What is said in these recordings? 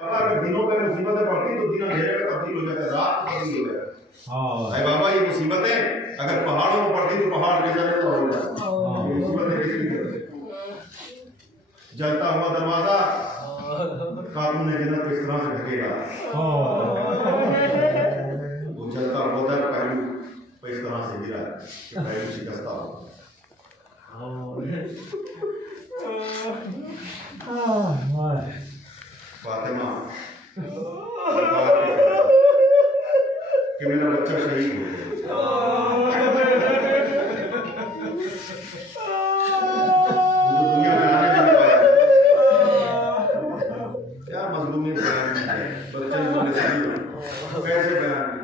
अगर दिनों पे मुसीबतें पड़ती तो दिन अंधेरे में तब्दील हो जाता, रात तब्दील हो जाता। अरे बाबा ये मुसीबतें अगर पहाड़ों में पड़ती तो पहाड़ गिर जाते तो हो जाता। मुसीबतें किसी की जलता हुआ दरवाजा खातून जन्नत को इस तरह से ढकेगा, वो जलता हुआ दर पहलू इस तरह से गिरा कि पहलू शिकस्ता हो। फातिमा कि मेरा बच्चा शहीद हो गया, मुझे दुनिया में आने नहीं पाया। क्या मजलूमी बयान की है, बच्चे ने बोले शहीद हो कैसे बयान की।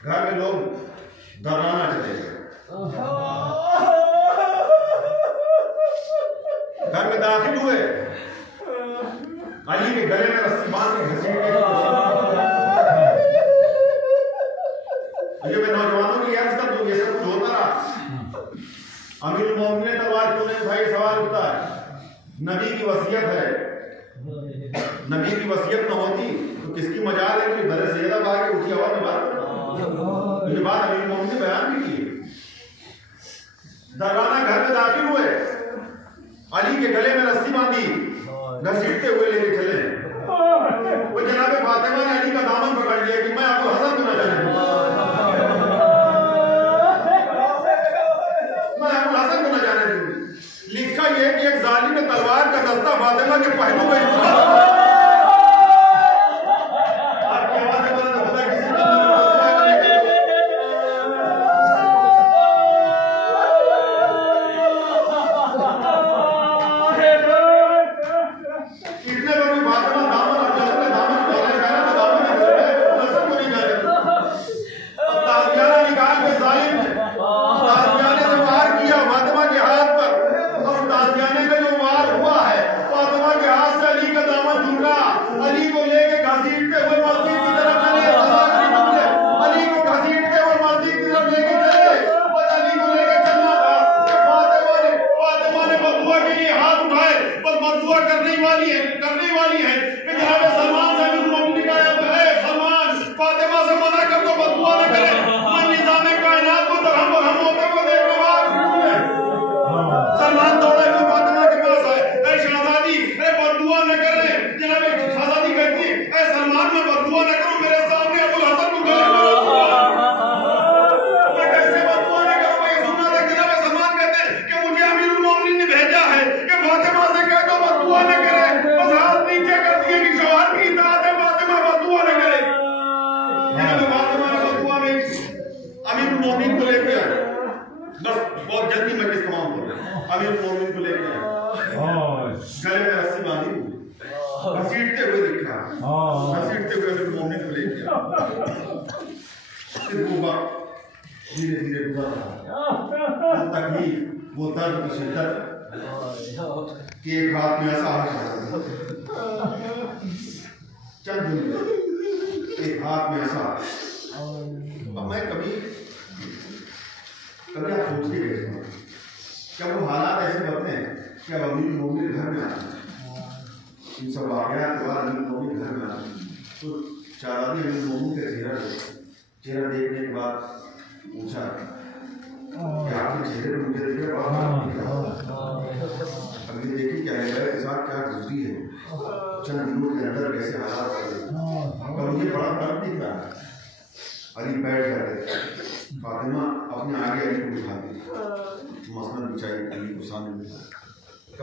घर में लोग डराना चले गए, घर में दाखिल हुए, अली के गले में रस्सी बांध के घसीट के नौजवानों की अर्ज कर दो, ये सब कुछ होता रहा। अमीरुल मोमिनीन ने तलवार क्यों नहीं उठाई, सवाल उठता है। नबी की वसीयत है, नबी की वसीयत न होती तो किसकी मजाल है कि दर सैयदा बाहर के ऊंची आवाज में बात करना। ये बात अमीरुल मोमिनीन ने बयान भी की। दरवाना घर में दाखिल हुए, अली के गले में रस्सी बांधी, घसीटते हुए लेके चले। वो जनाब फातिमा ने अली का दामन पकड़ लिया कि मैं आपको हसन को न जाने दूंगा, मैं आपको हसन को न जाने दूंगी। लिखा यह कि एक जालिम ने तलवार का दस्ता फातिमा के पहलू में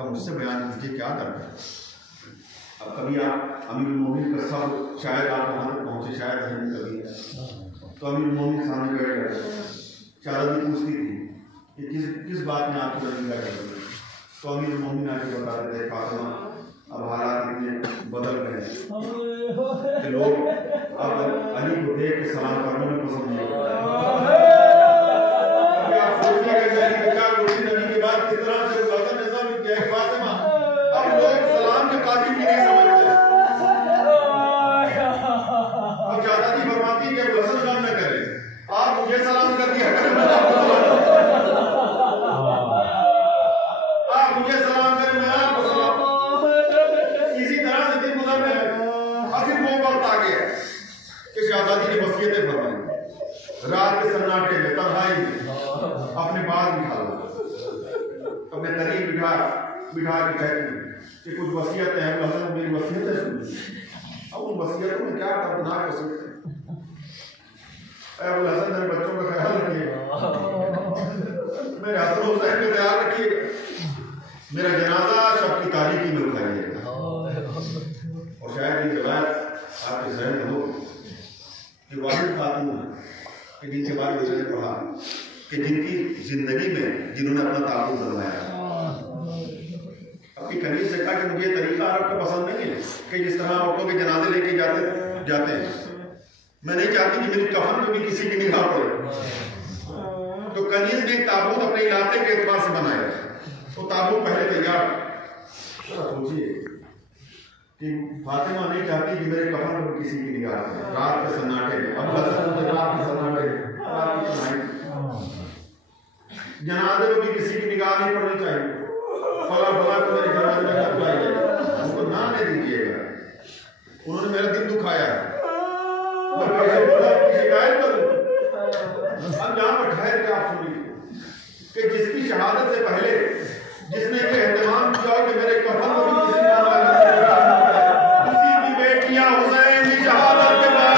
मुझसे बयान कीजिए क्या करना है। अब कभी आप अमीरुल मोमिनीन का सब शायद आप वहाँ तक पहुँचे, शायद नहीं कभी, तो अमीरुल मोमिनीन सामने बैठ गए। चारादी पूछती थी कि किस बात में आपको रंजीदा कर रही है, तो अमीरुल मोमिनीन आके बता देते फातिमा अब हालात इतने बदल गए कि लोग अब अली को देख के सलाम करने में पसंद नहीं करते। नबी के बाद किस तरह से फातिमा अब लोग सलाम के काबिल भी नहीं समझते। अब चाचाजी फरमाती है कि हसन काम न करे, आप मुझे सलाम कर दिया करें, आप मुझे सलाम करें, मैं आपको सलाम। इसी कि शहजादी ने वसीयतें फरमाई, रात के सन्नाटे में तन्हाई में अपने पास बिठा लो, अपने करीब बिठा के कहती कि कुछ वसीयतें हैं, हसन मेरी वसीयतें सुनिए। अब उन वसीयतों में क्या खतरनाक वसीयत है। अबुल हसन मेरे बच्चों का ख्याल रखिएगा, मेरे हसन हुसैन का ख्याल रखिएगा, मेरा जनाजा शब की तारीखी में उठाइएगा। और शायद ये रिवायत आपके जहन में हो कि वाहिद खातून है कि जिनके बारे में मैंने कहा कि जिनकी जिंदगी में जिन्होंने अपना ताबूत बनवाया। अपनी कनीज से कहा कि मुझे तरीका अरब का पसंद नहीं है कि जिस तरह औरतों के जनाजे लेके जाते हैं, मैं नहीं चाहती कि मेरी कफन में भी किसी की निगाह पड़े। तो कनीज ने ताबूत अपने इलाके के एतबार से बनाया, तो ताबूत पहले तैयार। सोचिए कि फातिमा नहीं चाहती कि मेरे कफन में किसी की निगाह पड़े। रात के सन्नाटे में, अब रात के सन्नाटे जनाजे में भी किसी की निगाह नहीं पड़नी चाहिए। फला को मेरे जनाजे में कब लाइए, उसको ना नहीं दीजिएगा। उन्होंने मेरा दिल दुखाया है, मैं शिकायत करूं। अब यहाँ पर ठहर के आप सुनिए कि जिसकी शहादत से पहले जिसने ये एहतमाम किया कि मेरे कफन में भी किसी उसी की बेटियां हुसैन की शहादत के बाद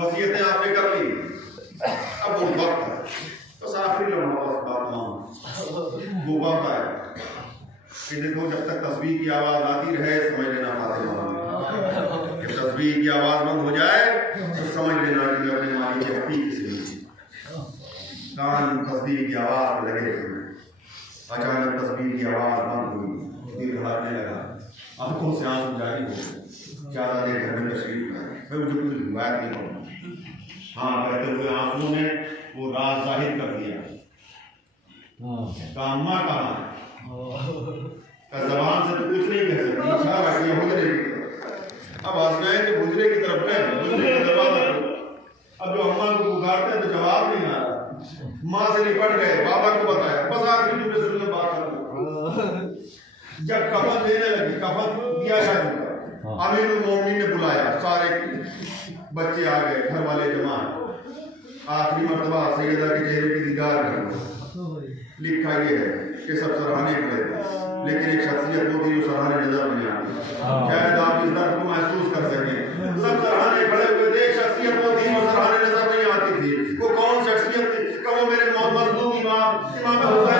वसीयतें आपने कर ली। अब वो वक्त है, बस आखिरी बात वो वक्त है कि देखो जब तक तस्बीह की आवाज आती रहे समझ लेना फातिमा, जब तस्बीह की आवाज बंद हो जाए तो समझ लेना कि मैं अपने मालिक की हकीक से कान तस्बीह की आवाज पे लगे हुए। अचानक तस्बीह की आवाज बंद हुई, दिल धड़कने लगा, आंखों से आंसू जारी हो गए। शहजादे घर में तशरीफ लाए। मैं मुझे कुछ रिवायत नहीं कहूँगा, हाँ कहते हुए आंसू ने वो राज जाहिर कर दिया। अम्मा कहाँ है, जबान से तो कुछ नहीं कह सकती, इशारा किया हुजरे की तरफ। अब हंसनाए कि हुजरे की तरफ गए, हुजरे का दरवाजा खोला। अब जो अम्मा को पुकारते हैं तो जवाब नहीं आ रहा। माँ से निपट गए, बाबा को बताया, बस आखिरी जुमले सुनने बात कर। जब कफन देने लगी, कफन दिया जाए, अमीरुल मोमिनीन ने बुलाया, सारे बच्चे आ गए, घर वाले जमा। आखिरी मर्तबा सैयदा के चेहरे की दीदार कर लिखा ये है कि सब सराहने खड़े थे, लेकिन एक शख्सियत वो थी जो सराहने नजर नहीं आती। शायद आप इस दर्द को महसूस कर सकें। सब सराहने खड़े हुए थे, शख्सियत वो थी जो सराहने नजर नहीं आती थी। वो कौन शख्सियत थी? वो मेरे मजलूम इमाम हुसैन